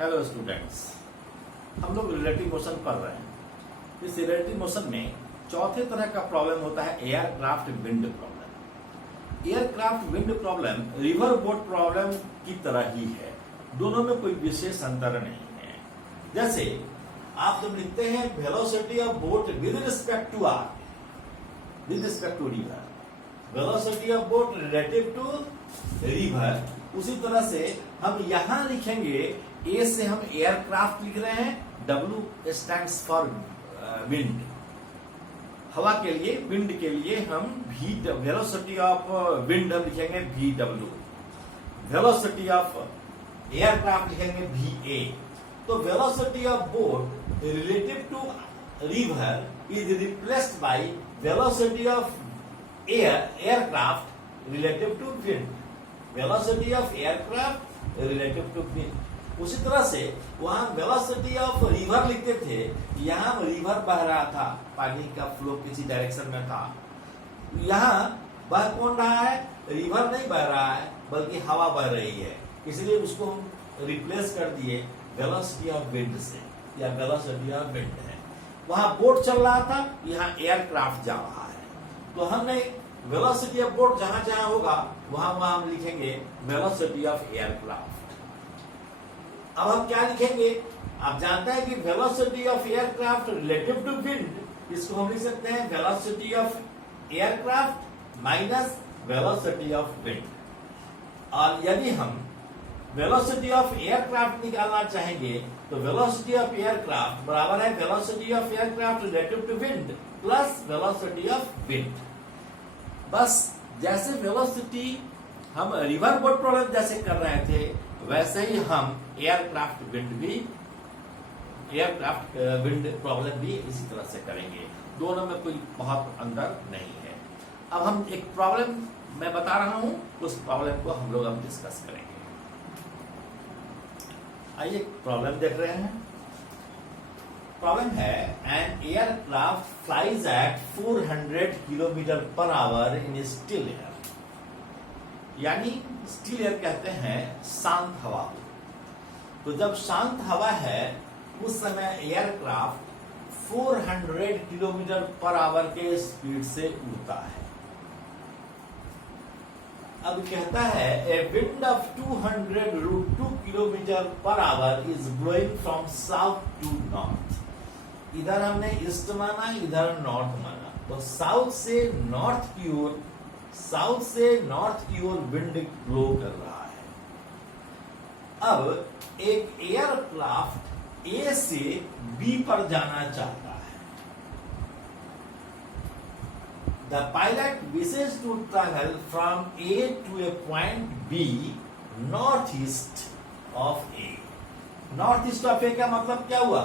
Hello students, हम लोग relative motion पढ़ रहे हैं। इस रिलेटिव मोशन में चौथे तरह का प्रॉब्लम होता है aircraft wind problem. Aircraft wind problem river boat problem की तरह ही है, दोनों में कोई विशेष अंतर नहीं है। जैसे आप जब लिखते हैं velocity of boat with respect to R, with respect to river, velocity of boat relative to river, उसी तरह से हम यहां लिखेंगे ए से हम एयरक्राफ्ट लिख रहे हैं, W स्टैंड्स फॉर विंड, हवा के लिए, विंड के लिए हम V, वेलोसिटी ऑफ विंड हम लिखेंगे VW, वेलोसिटी ऑफ एयरक्राफ्ट लिखेंगे VA। तो velocity of boat relative to river is replaced by velocity of aircraft relative to wind, velocity of aircraft relative to wind. उसी तरह से वहां वेलोसिटी ऑफ रिवर लिखते थे, यहां रिवर बह रहा था, पानी का फ्लो किसी डायरेक्शन में था, यहां बह कौन रहा है? रिवर नहीं बह रहा है बल्कि हवा बह रही है, इसलिए उसको हम रिप्लेस कर दिए वेलोसिटी ऑफ विंड से, या वेलोसिटी ऑफ विंड है। वहां बोट चल रहा था, यहां एयरक्राफ्ट जा रहा है, तो हमने वेलोसिटी ऑफ बोट जहां जहां होगा वहां वहां हम लिखेंगे वेलोसिटी ऑफ एयरक्राफ्ट। अब हम क्या लिखेंगे? आप जानते हैं कि velocity of aircraft relative to wind, इसको हम लिख सकते हैं velocity of aircraft minus velocity of wind. और यदि हम वेलोसिटी ऑफ एयरक्राफ्ट निकालना चाहेंगे तो वेलोसिटी ऑफ एयरक्राफ्ट बराबर है velocity of aircraft relative to wind plus velocity of wind. बस जैसे वेलोसिटी हम रिवर बोट प्रॉब्लम जैसे कर रहे थे, वैसे ही हम एयरक्राफ्ट विंड प्रॉब्लम भी इसी तरह से करेंगे, दोनों में कोई बहुत अंतर नहीं है। अब हम एक प्रॉब्लम मैं बता रहा हूं, उस प्रॉब्लम को हम लोग अब डिस्कस करेंगे। आइए प्रॉब्लम देख रहे हैं। प्रॉब्लम है an aircraft flies at 400 kilometre per hour in still air, यानी स्टिल एयर कहते हैं शांत हवा। तो जब शांत हवा है उस समय एयरक्राफ्ट 400 किलोमीटर पर आवर के स्पीड से उड़ता है। अब कहता है a wind of 200 kilometre per hour is blowing from south to north. इधर हमने ईस्ट माना, इधर नॉर्थ माना, तो साउथ से नॉर्थ की ओर विंड ब्लो कर रहा है। अब एक एयरक्राफ्ट ए से बी पर जाना चाहता है। The pilot wishes to travel from A to a point B north east of A. North east of A का मतलब क्या हुआ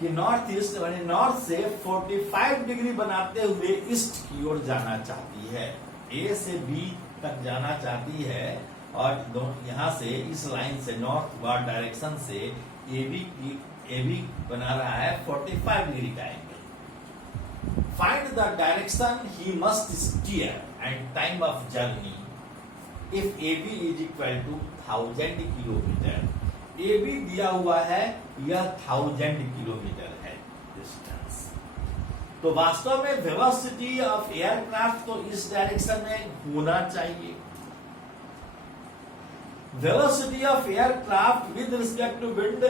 कि नॉर्थ ईस्ट यानी नॉर्थ से 45 डिग्री बनाते हुए ईस्ट की ओर जाना चाहती है, ए से बी तक जाना चाहती है, और यहां से इस लाइन से नॉर्थ डायरेक्शन से ए बी बना रहा है 45 डिग्री का angle. Find the direction he must steer and time of journey if A B is equal to 1000 kilometre. A B दिया हुआ है, यह 1000 किलोमीटर है डिस्टेंस। तो वास्तव में वेलोसिटी ऑफ एयरक्राफ्ट तो इस डायरेक्शन में होना चाहिए। Velocity of aircraft with respect to wind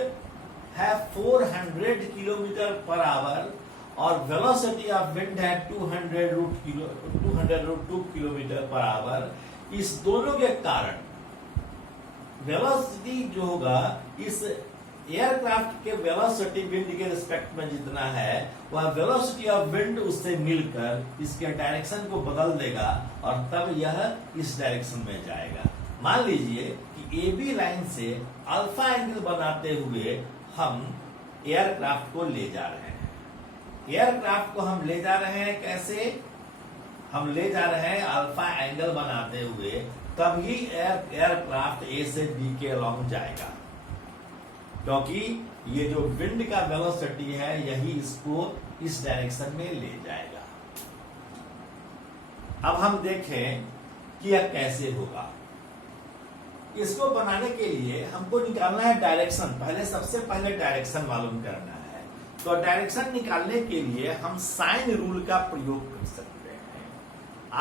है 400 किलोमीटर पर आवर, और वेलोसिटी ऑफ विंड है 200√2 किलोमीटर पर आवर। इस दोनों के कारण वेलोसिटी जो होगा, इस एयरक्राफ्ट के वेलोसिटी विंड के रिस्पेक्ट में जितना है, वह वेलोसिटी ऑफ विंड उससे मिलकर इसके डायरेक्शन को बदल देगा, और तब यह इस डायरेक्शन में जाएगा। मान लीजिए कि ए बी लाइन से अल्फा एंगल बनाते हुए हम एयरक्राफ्ट को ले जा रहे हैं। एयरक्राफ्ट को हम ले जा रहे हैं कैसे? हम ले जा रहे हैं अल्फा एंगल बनाते हुए, तभी एयरक्राफ्ट ए से बी के अलोंग जाएगा, क्योंकि ये जो विंड का वेलोसिटी है यही इसको इस डायरेक्शन में ले जाएगा। अब हम देखें कि यह कैसे होगा। इसको बनाने के लिए हमको निकालना है डायरेक्शन। पहले सबसे पहले डायरेक्शन मालूम करना है। तो डायरेक्शन निकालने के लिए हम साइन रूल का प्रयोग कर सकते हैं।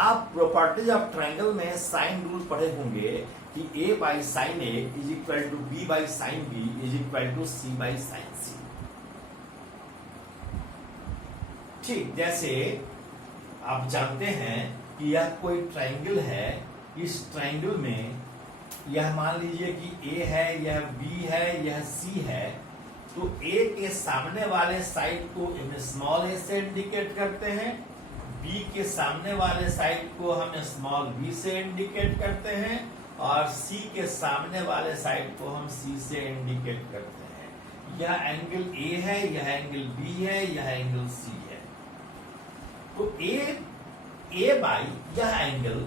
आप प्रॉपर्टीज ऑफ ट्रायंगल में साइन रूल पढ़े होंगे कि a by sine A is equal to b by sine B is equal to c by sine C. ठीक जैसे आप जानते हैं कि यह कोई ट्रायंगल है, इस ट्रायंगल में यह मान लीजिए कि a है, यह b है, यह c है। तो a के सामने वाले साइड को हम स्मॉल a से इंडिकेट करते हैं, b के सामने वाले साइड को हम स्मॉल b से इंडिकेट करते हैं और c के सामने वाले साइड को हम c से इंडिकेट करते हैं। यह एंगल a है, यह एंगल b है, यह एंगल c है। तो a बाई यह एंगल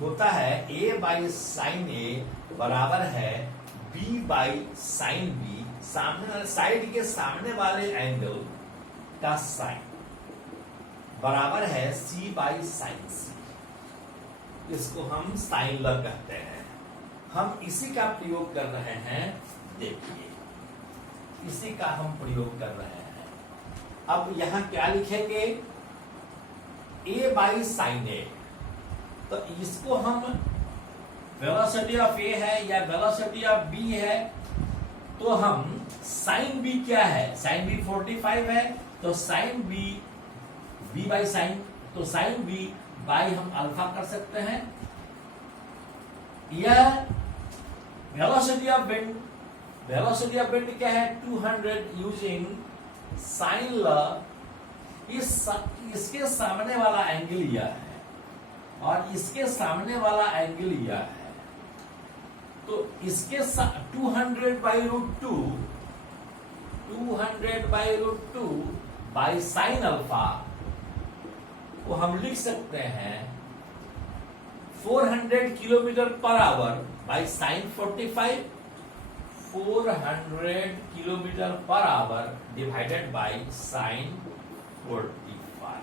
होता है a बाई साइन ए बराबर है b बाई साइन बी, सामने वाले साइड के सामने वाले एंगल का साइन बराबर है c बाई साइन सी। इसको हम साइन लॉ कहते हैं। हम इसी का प्रयोग कर रहे हैं। देखिए इसी का हम प्रयोग कर रहे हैं। अब यहां क्या लिखेंगे, a बाई साइन ए। तो इसको हम वेलोसिटी ऑफ a है या वेलोसिटी ऑफ b है, तो हम साइन b क्या है, साइन b 45 है, तो साइन b बाई साइन, तो साइन b बाई हम अल्फा कर सकते हैं। यह velocity of wind, velocity of wind क्या है 200 यूजिंग साइन लॉ। इसके सामने वाला एंगल यह है और इसके सामने वाला एंगल यह है। तो इसके 200 by root 2, 200 by root 2 by sine alpha को हम लिख सकते हैं 400 kilometre per hour by sine 45, 400 kilometre per hour divided by sine 45।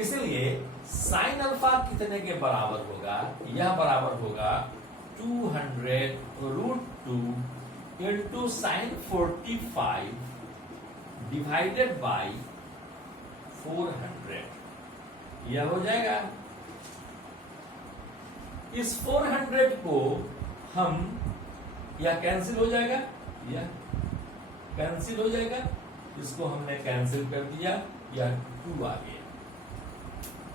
इसलिए साइन अल्फा कितने के बराबर होगा, यह बराबर होगा 200 root 2 into sine 45 divided by 400। यह हो जाएगा। इस 400 को हम, यह कैंसिल हो जाएगा, यह कैंसिल हो जाएगा, इसको हमने कैंसिल कर दिया, यह 2 आ गया।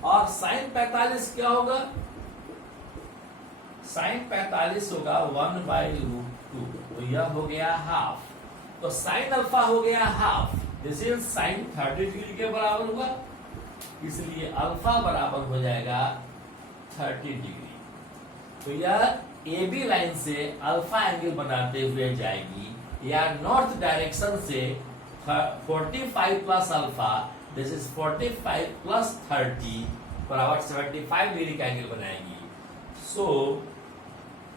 और साइन 45 क्या होगा, साइन 45 होगा 1 बाई रूट 2, तो यह हो गया हाफ। तो साइन अल्फा हो गया half, this is sine 30 degree के बराबर हुआ, इसलिए अल्फा बराबर हो जाएगा 30 डिग्री। तो यह ए बी लाइन से अल्फा एंगल बनाते हुए जाएगी, या नॉर्थ डायरेक्शन से 45 plus alpha, this is 45 plus 30 बराबर 75 डिग्री का एंगल बनाएगी। सो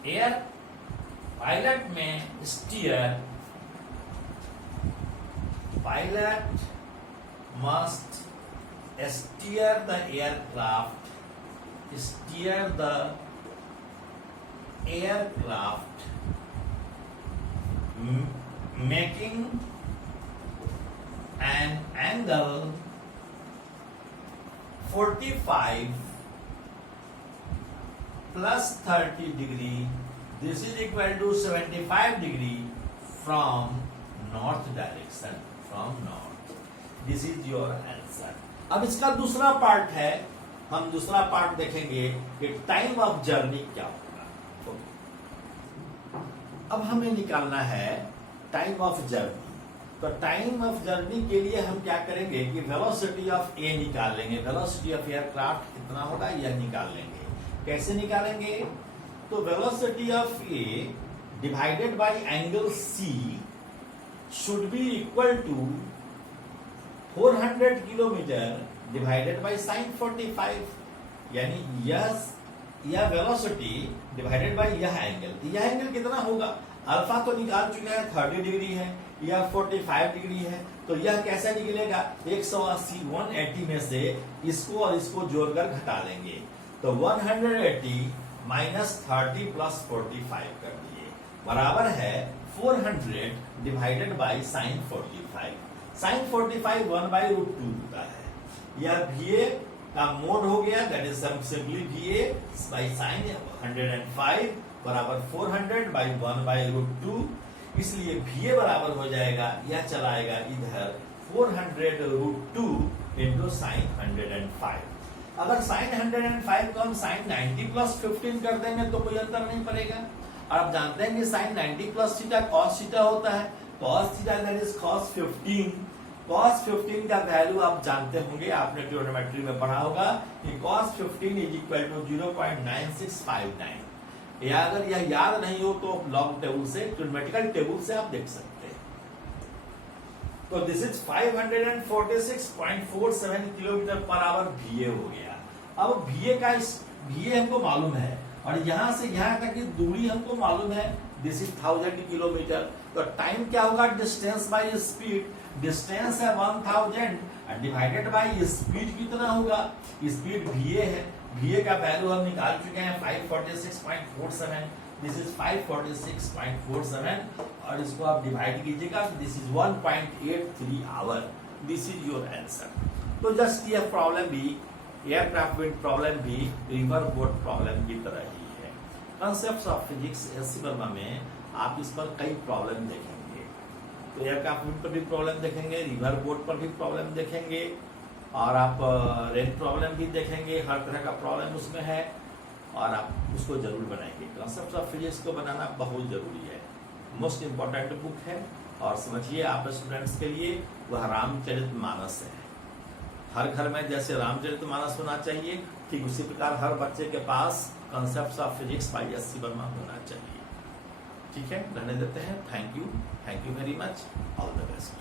एयर पायलट में steer, pilot must steer the aircraft, steer the aircraft making an angle 45 plus 30 degree, this is equal to 75 degree from north direction, from north. This is your answer. अब इसका दूसरा part है, हम दूसरा part देखेंगे कि time of journey क्या होगा। अब हमें निकालना है टाइम ऑफ जर्नी। तो टाइम ऑफ जर्नी के लिए हम क्या करेंगे कि वेलोसिटी ऑफ ए निकाल लेंगे, वेलोसिटी ऑफ एयरक्राफ्ट कितना होगा यह निकाल लेंगे। कैसे निकालेंगे, तो velocity of A divided by angle C should be equal to 400 kilometre divided by sine 45, यानी यह वेलोसिटी डिवाइडेड बाय यह एंगल। तो यह एंगल कितना होगा, अल्फा तो निकाल चुके हैं 30 डिग्री है, यह 45 डिग्री है, तो यह कैसे निकलेगा 180 180 में से इसको और इसको जोड़कर घटा लेंगे। तो 180 -30 + 45 कर दिए, बराबर है 400 डिवाइडेड बाई sin 45। sin 45 1/√2 होता है। यह VA का मोड हो गया, that is simply VA by sin 105 बराबर 400 बाई 1/√2। इसलिए VA बराबर हो जाएगा, यह चलाएगा इधर 400√2 इंटू sin 105। अगर sin 105 को हम sin 90 + 15 कर देंगे तो कोई अंतर नहीं पड़ेगा। और आप जानते हैं कि sin 90 + थीटा cos थीटा होता है, cos theta that is cos 15। cos 15 का वैल्यू आप जानते होंगे, आपने ट्रिग्नोमेट्री में पढ़ा होगा कि cos 15 = 0.9659। या अगर यह याद नहीं हो तो लॉग टेबल से, ट्रिग्नोमेट्रिकल टेबल से आप देख सकते हैं। तो this is 546.47 kilometre per our VA हो गया। अब VA हमको मालूम है और यहां से यहां तक की दूरी हमको मालूम है, दिस इज 1000 किलोमीटर। तो टाइम क्या होगा, डिस्टेंस बाय स्पीड, डिस्टेंस है 1000 डिवाइडेड बाय स्पीड कितना होगा, स्पीड VA है, VA का वैल्यू हम निकाल चुके हैं 546.47, दिस इज 546.47 और इसको आप डिवाइड कीजिएगा, this is 1.83 hour, this is your answer. तो जस्ट ये प्रॉब्लम भी एयरक्राफ्ट विंड प्रॉब्लम भी रिवर बोट प्रॉब्लम की तरह ही है। Concepts of physics SC Verma में आप इस पर कई प्रॉब्लम देखेंगे। तो एयरक्राफ्ट विंड पर भी प्रॉब्लम देखेंगे, रिवर बोट पर भी प्रॉब्लम देखेंगे और आप रेन प्रॉब्लम भी देखेंगे, हर तरह का प्रॉब्लम उसमें है और आप उसको जरूर बनाएंगे। कॉन्सेप्ट्स ऑफ फिजिक्स को बनाना बहुत जरूरी है, मोस्ट इंपॉर्टेंट बुक है। और समझिए आप स्टूडेंट्स के लिए वह रामचरितमानस है। हर घर में जैसे रामचरितमानस होना चाहिए, ठीक उसी प्रकार हर बच्चे के पास concepts of physics by S C Verma होना चाहिए। ठीक है, रहने देते हैं। Thank you very much, all the best.